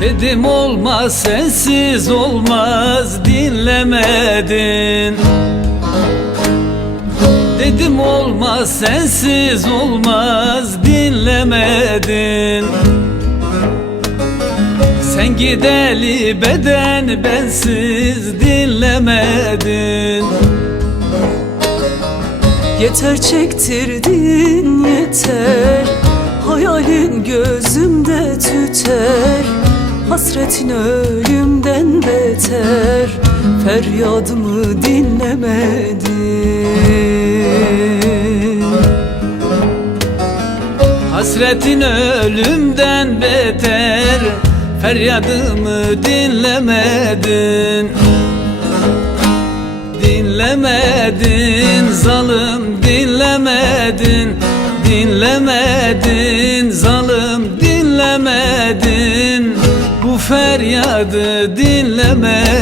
Dedim olmaz, sensiz olmaz, dinlemedin. Dedim olmaz, sensiz olmaz, dinlemedin. Sen gideli beden bensiz, dinlemedin. Yeter çektirdin yeter, hayalin gözümde tüter. Hasretin ölümden beter, feryadımı dinlemedin. Hasretin ölümden beter, feryadımı dinlemedin. Dinlemedin zalim, dinlemedin. Dinlemedin zalim, dinlemedin. Bu feryadı dinlemedin.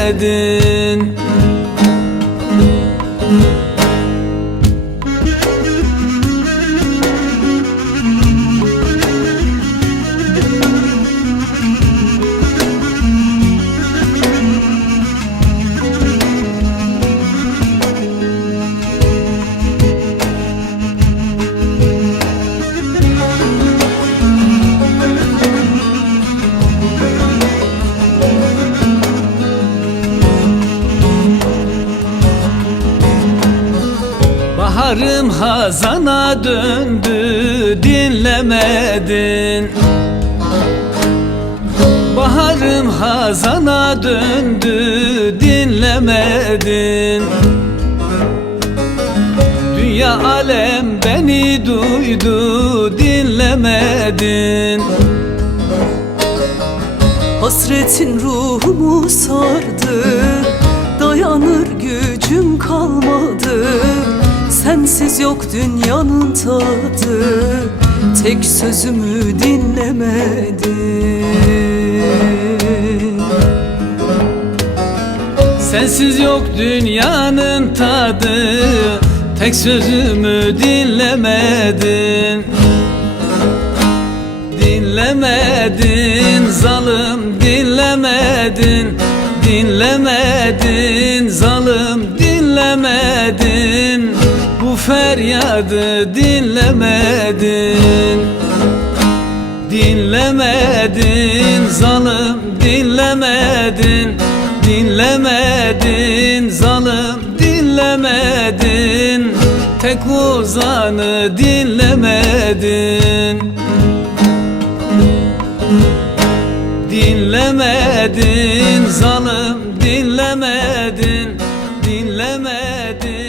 Baharım hazana döndü, dinlemedin. Baharım hazana döndü, dinlemedin. Dünya alem beni duydu, dinlemedin. Hasretin ruhumu sardı, dayanır gücüm kalmadı. Sensiz yok dünyanın tadı, tek sözümü dinlemedin. Sensiz yok dünyanın tadı, tek sözümü dinlemedin. Dinlemedin zalim, dinlemedin. Dinlemedin zalim, dinlemedin. Bu feryadı dinlemedin. Dinlemedin zalim, dinlemedin. Dinlemedin zalim, dinlemedin. Tek uzanı dinlemedin. Dinlemedin zalim, dinlemedin. Dinlemedin